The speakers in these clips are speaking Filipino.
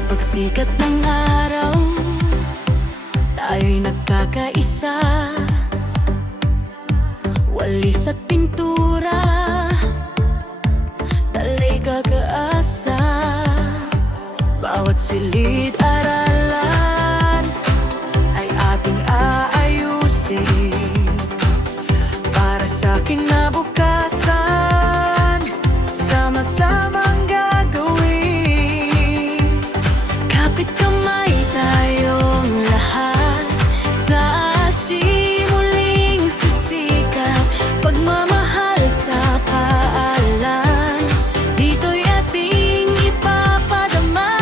Kapag sikat ng araw, tayo'y nagkakaisa. Walis at pintura, talay kakaasa. Bawat silid-aralan ay ating aayusin para sa kinabukasan, sama-samang gagawin. Kapit kamay tayong lahat, sa simuling sisikat. Pagmamahal sa paalan, dito'y ating ipapadama.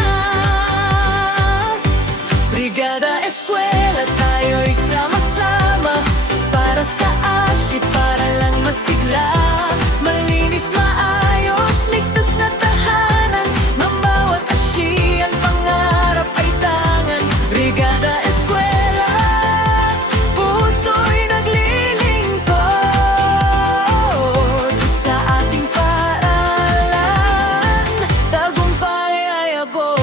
Brigada Eskwela, tayo'y sama-sama para sa ASHI, para lang masigla. Malinis, maayos, ligtas na tahanan ng bawat ASHI. Ang pangarap ay tangan. Brigada Eskwela, puso'y naglilingkod sa ating paaralan. Tagumpay ay abot.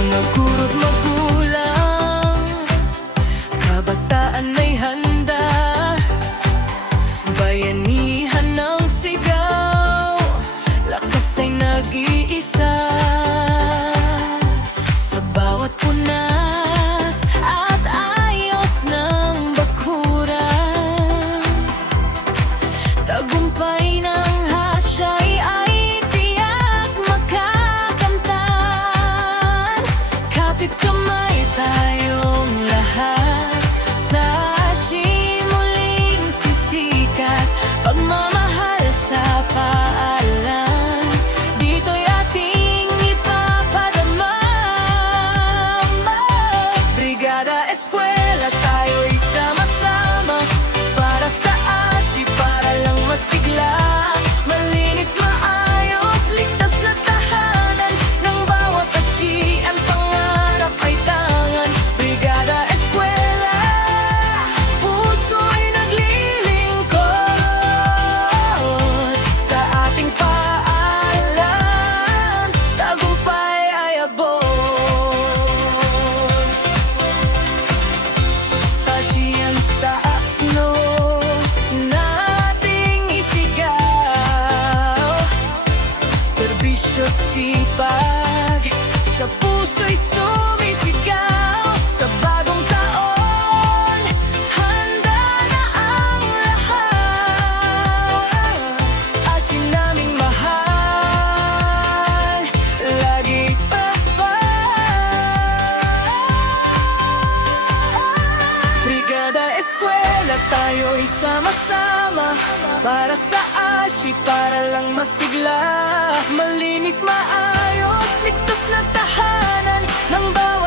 Mga guro't magulang, kabataan ay handa. Bayanihan ng sigaw, lakas ay nag-iisa. Sa bawat punas at ayos ng bakuran, tagumpay ng hasyay ay tiyak makakamtan. Kapit kamay tayong lahat, sa simuling sisikat. Pagmamahal sa paalan, dito'y ating ipapadama. Brigada Eskwela, tayo'y sama-sama para sa ASHI, para lang masigla. Malinis, maayos, ligtas na tahanan ng bawat ASHI. Ang pangarap ay tangan. Brigada Eskwela, puso'y naglilingkod sa ating paaralan. Tagumpay ay abot. ASHI ang taas, no, nating isigaw. Serbisyo't sipag, sa puso'y sumisigaw. Sa bagong taon, handa na ang lahat. ASHI naming mahal, lagi pa ba? Brigada Eskwela, tayo'y sama-sama para sa ASHI, para lang masigla. Malinis, maayos, ligtas na tahanan ng bawat